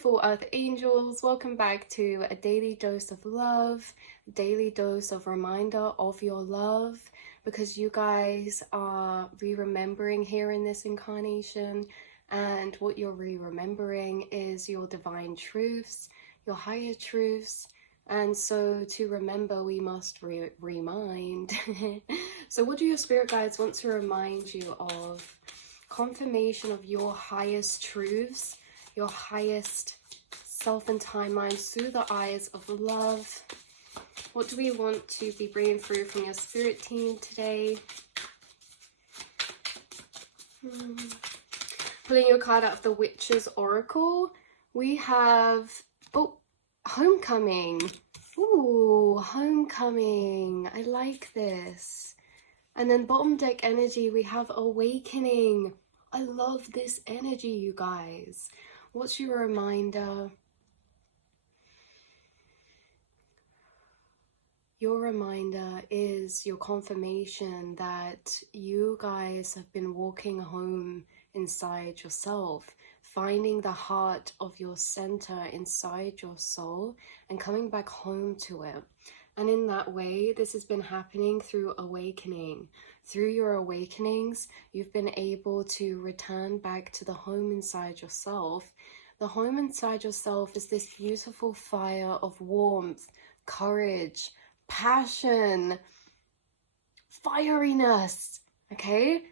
beautiful earth angels, welcome back to a daily dose of love, daily dose of reminder of your love, because you guys are re-remembering here in this incarnation, and what you're re-remembering is your divine truths, your higher truths. And so to remember, we must remind. So what do your spirit guides want to remind you of? Confirmation of your highest truths, your highest self and timelines through the eyes of love. What do we want to be bringing through from your spirit team today? Pulling your card out of the Witch's Oracle, we have, Homecoming. Ooh, Homecoming. I like this. And then bottom deck energy, we have Awakening. I love this energy, you guys. What's your reminder? Your reminder is your confirmation that you guys have been walking home inside yourself, finding the heart of your center inside your soul and coming back home to it. And in that way, this has been happening through awakening. Through your awakenings, you've been able to return back to the home inside yourself. The home inside yourself is this beautiful fire of warmth, courage, passion, fieriness, okay?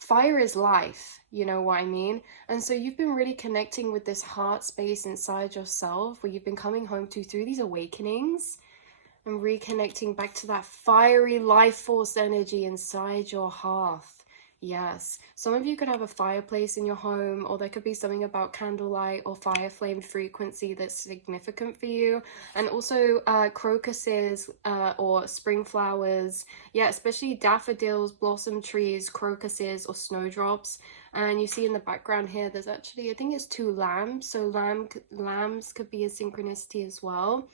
Fire is life, you know what I mean? And so you've been really connecting with this heart space inside yourself where you've been coming home to through these awakenings and reconnecting back to that fiery life force energy inside your hearth. Yes, some of you could have a fireplace in your home, or there could be something about candlelight or fire flame frequency that's significant for you. And also crocuses or spring flowers, yeah, especially daffodils, blossom trees, crocuses or snowdrops. And you see in the background here, there's actually, I think it's 2 lambs, so lambs could be a synchronicity as well.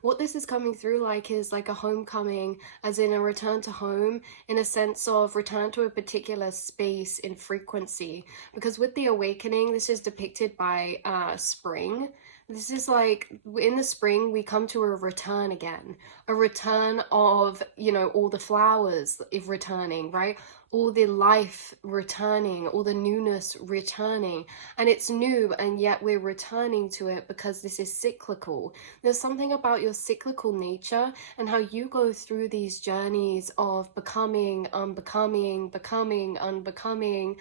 What this is coming through like is like a homecoming, as in a return to home, in a sense of return to a particular space in frequency. Because with the awakening, this is depicted by spring. This is like in the spring, we come to a return again, a return of, you know, all the flowers if returning, right? All the life returning, all the newness returning, and it's new, and yet we're returning to it because this is cyclical. There's something about your cyclical nature and how you go through these journeys of becoming, unbecoming, becoming, unbecoming,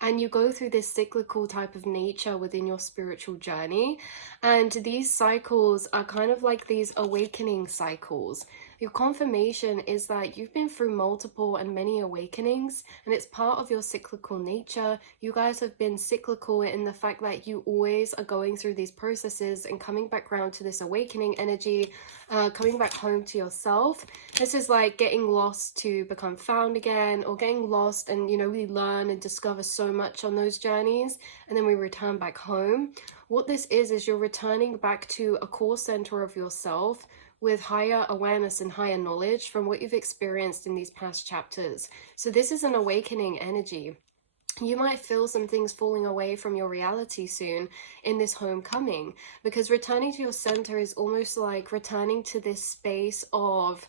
and you go through this cyclical type of nature within your spiritual journey. And these cycles are kind of like these awakening cycles. Your confirmation is that you've been through multiple and many awakenings, and it's part of your cyclical nature. You guys have been cyclical in the fact that you always are going through these processes and coming back around to this awakening energy, coming back home to yourself. This is like getting lost to become found again, or getting lost and, you know, we learn and discover so much on those journeys, and then we return back home. What this is you're returning back to a core center of yourself with higher awareness and higher knowledge from what you've experienced in these past chapters. So this is an awakening energy. You might feel some things falling away from your reality soon in this homecoming, because returning to your center is almost like returning to this space of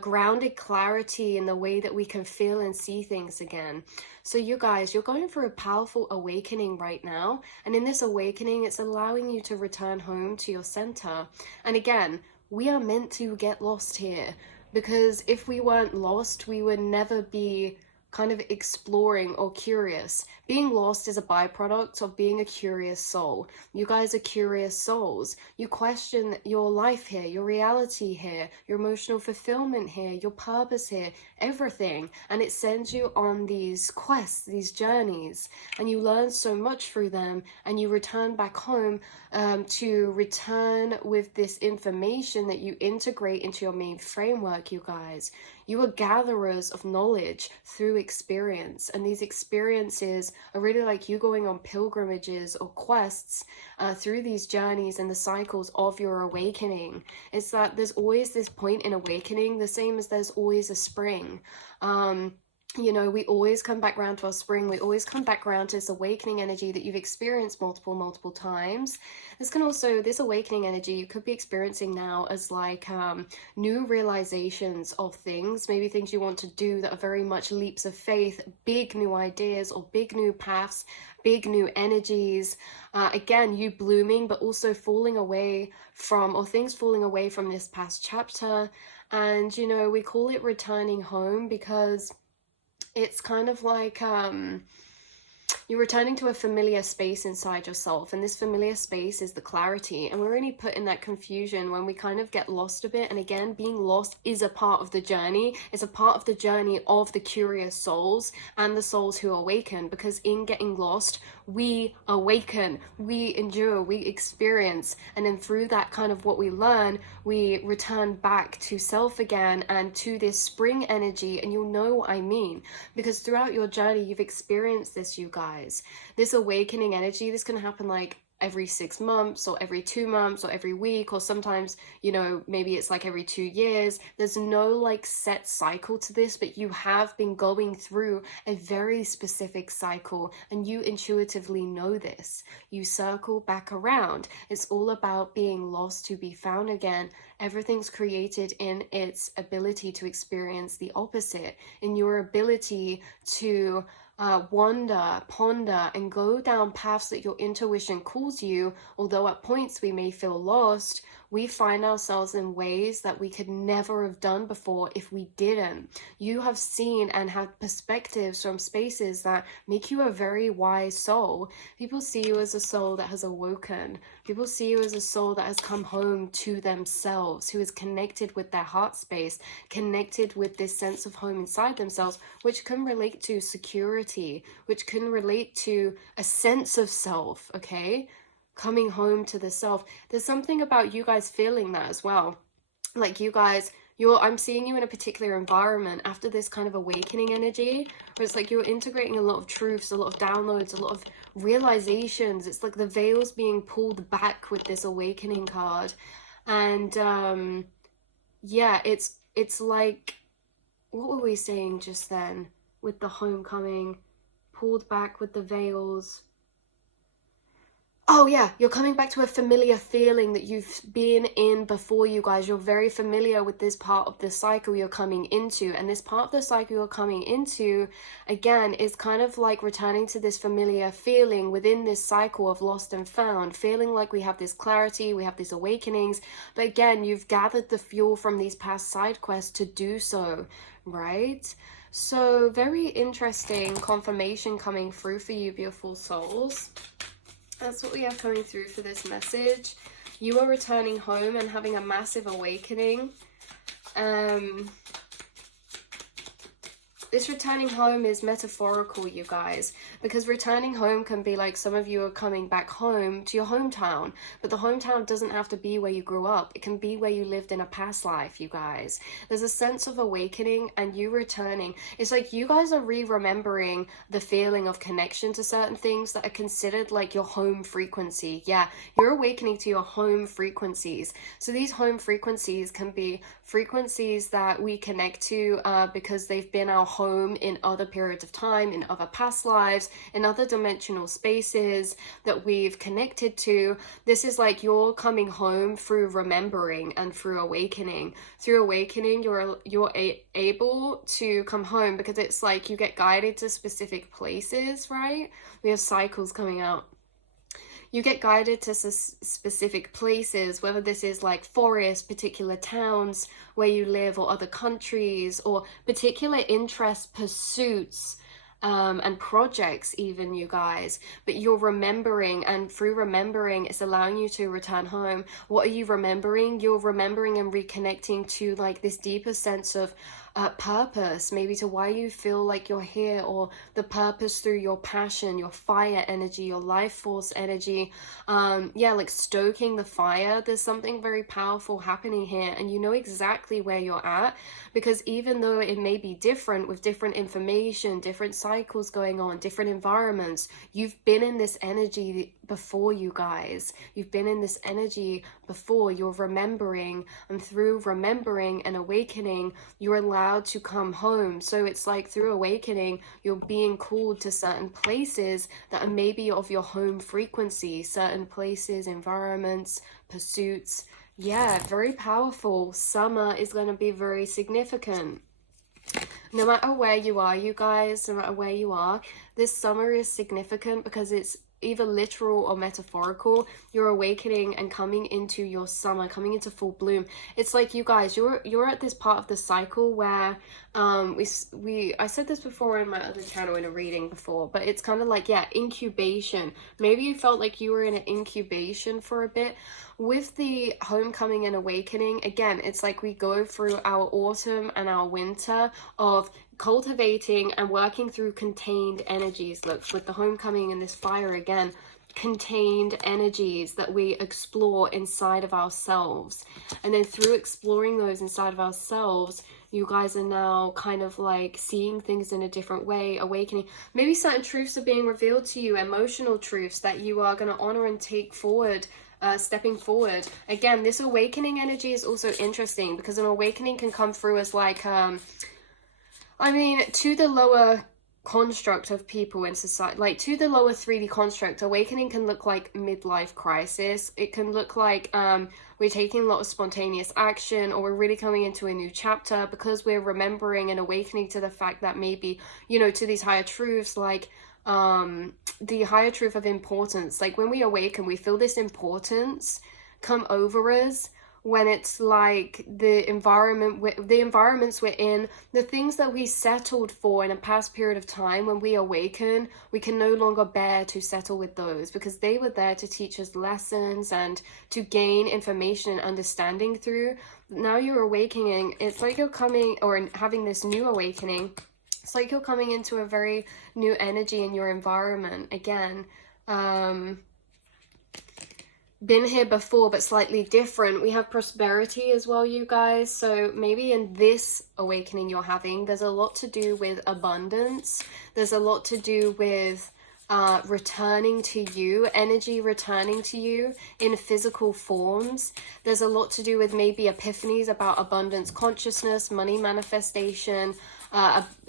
grounded clarity in the way that we can feel and see things again. So you guys, you're going through a powerful awakening right now, and in this awakening, it's allowing you to return home to your center. And again, we are meant to get lost here, because if we weren't lost, we would never be kind of exploring or curious. Being lost is a byproduct of being a curious soul. You guys are curious souls. You question your life here, your reality here, your emotional fulfillment here, your purpose here, everything. And it sends you on these quests, these journeys, and you learn so much through them, and you return back home to return with this information that you integrate into your main framework, you guys. You are gatherers of knowledge through experience, and these experiences are really like you going on pilgrimages or quests through these journeys and the cycles of your awakening. It's that there's always this point in awakening, the same as there's always a spring. You know, we always come back around to our spring. We always come back around to this awakening energy that you've experienced multiple times. This awakening energy you could be experiencing now as like new realizations of things, maybe things you want to do that are very much leaps of faith, big new ideas or big new paths, big new energies. Again, you blooming, but also falling away from, or things falling away from this past chapter. And, you know, we call it returning home because it's kind of like you're returning to a familiar space inside yourself, and this familiar space is the clarity, and we're only put in that confusion when we kind of get lost a bit. And again, being lost is a part of the journey. It's a part of the journey of the curious souls and the souls who awaken, because in getting lost we awaken, we endure, we experience, and then through that kind of what we learn, we return back to self again and to this spring energy. And you'll know what I mean, because throughout your journey you've experienced this, you guys. This awakening energy, this can happen like every 6 months or every 2 months or every week, or sometimes, you know, maybe it's like every 2 years. There's no like set cycle to this, but you have been going through a very specific cycle, and you intuitively know this. You circle back around. It's all about being lost to be found again. Everything's created in its ability to experience the opposite, in your ability to wander, ponder, and go down paths that your intuition calls you. Although at points we may feel lost, we find ourselves in ways that we could never have done before if we didn't. You have seen and had perspectives from spaces that make you a very wise soul. People see you as a soul that has awoken. People see you as a soul that has come home to themselves, who is connected with their heart space, connected with this sense of home inside themselves, which can relate to security, which can relate to a sense of self, okay? Coming home to the self. There's something about you guys feeling that as well. Like you guys, I'm seeing you in a particular environment after this kind of awakening energy, where it's like you're integrating a lot of truths, a lot of downloads, a lot of realizations. It's like the veil's being pulled back with this awakening card. And yeah, it's like, what were we saying just then with the homecoming? Pulled back with the veils. Oh yeah, you're coming back to a familiar feeling that you've been in before, you guys. You're very familiar with this part of the cycle you're coming into. And this part of the cycle you're coming into, again, is kind of like returning to this familiar feeling within this cycle of lost and found. Feeling like we have this clarity, we have these awakenings. But again, you've gathered the fuel from these past side quests to do so, right? So very interesting confirmation coming through for you, beautiful souls. That's what we have coming through for this message. You are returning home and having a massive awakening. This returning home is metaphorical, you guys, because returning home can be like some of you are coming back home to your hometown, but the hometown doesn't have to be where you grew up. It can be where you lived in a past life, you guys. There's a sense of awakening and you returning. It's like you guys are remembering the feeling of connection to certain things that are considered like your home frequency. Yeah, you're awakening to your home frequencies. So these home frequencies can be frequencies that we connect to because they've been our home in other periods of time, in other past lives, in other dimensional spaces that we've connected to. This is like you're coming home through remembering and through awakening. Through awakening, you're able to come home because it's like you get guided to specific places, right? We have cycles coming out. You get guided to specific places, whether this is like forests, particular towns where you live, or other countries, or particular interests, pursuits, and projects even, you guys. But you're remembering, and through remembering, it's allowing you to return home. What are you remembering? You're remembering and reconnecting to like this deeper sense of purpose, maybe to why you feel like you're here, or the purpose through your passion, your fire energy, your life force energy. Yeah, like stoking the fire. There's something very powerful happening here, and you know exactly where you're at, because even though it may be different with different information, different cycles going on, different environments, you've been in this energy before, you guys. You've been in this energy before. You're remembering, and through remembering and awakening, you're allowed allowed to come home. So it's like through awakening, you're being called to certain places that are maybe of your home frequency, certain places, environments, pursuits. Yeah, very powerful. Summer is going to be very significant. No matter where you are, you guys, no matter where you are, this summer is significant because it's either literal or metaphorical. You're awakening and coming into your summer, coming into full bloom. It's like, you guys, you're at this part of the cycle where I said this before in my other channel in a reading before, but it's kind of like, yeah, incubation. Maybe you felt like you were in an incubation for a bit. With the homecoming and awakening, again, it's like we go through our autumn and our winter of cultivating and working through contained energies. Look, with the homecoming and this fire again, contained energies that we explore inside of ourselves. And then through exploring those inside of ourselves, you guys are now kind of like seeing things in a different way, awakening. Maybe certain truths are being revealed to you, emotional truths that you are going to honor and take forward. Stepping forward. Again, this awakening energy is also interesting because an awakening can come through as like, to the lower construct of people in society, like to the lower 3D construct, awakening can look like midlife crisis. It can look like we're taking a lot of spontaneous action, or we're really coming into a new chapter because we're remembering and awakening to the fact that maybe, to these higher truths, like the higher truth of importance. Like when we awaken, we feel this importance come over us when it's like the environments we're in, the things that we settled for in a past period of time. When we awaken, we can no longer bear to settle with those because they were there to teach us lessons and to gain information and understanding through. Now you're awakening. It's like you're coming or having this new awakening. It's like you're coming into a very new energy in your environment. Again, been here before, but slightly different. We have prosperity as well, you guys. So maybe in this awakening you're having, there's a lot to do with abundance. There's a lot to do with returning to you, energy returning to you in physical forms. There's a lot to do with maybe epiphanies about abundance consciousness, money manifestation,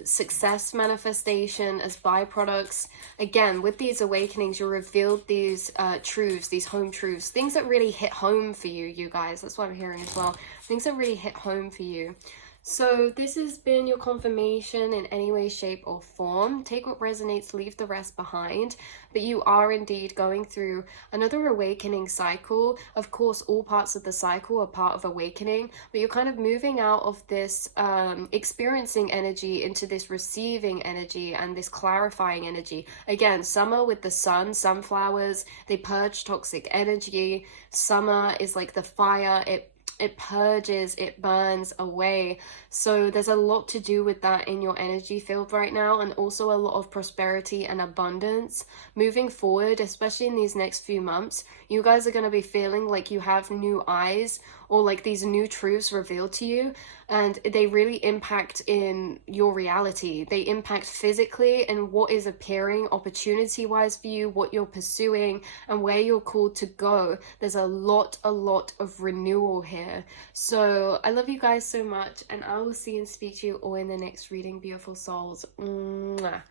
success manifestation as byproducts. Again, with these awakenings, you're revealed these truths, these home truths, things that really hit home for you, you guys. That's what I'm hearing as well. Things that really hit home for you. So this has been your confirmation in any way, shape, or form. Take what resonates, leave the rest behind. But you are indeed going through another awakening cycle. Of course, all parts of the cycle are part of awakening, but you're kind of moving out of this experiencing energy into this receiving energy and this clarifying energy. Again, summer with the sun, sunflowers, they purge toxic energy. Summer is like the fire. It purges, it burns away. So there's a lot to do with that in your energy field right now, and also a lot of prosperity and abundance. Moving forward, especially in these next few months, you guys are going to be feeling like you have new eyes, or like these new truths revealed to you, and they really impact in your reality. They impact physically and what is appearing opportunity-wise for you, what you're pursuing, and where you're called to go. There's a lot of renewal here. So I love you guys so much, and I will see and speak to you all in the next reading, beautiful souls. Mwah.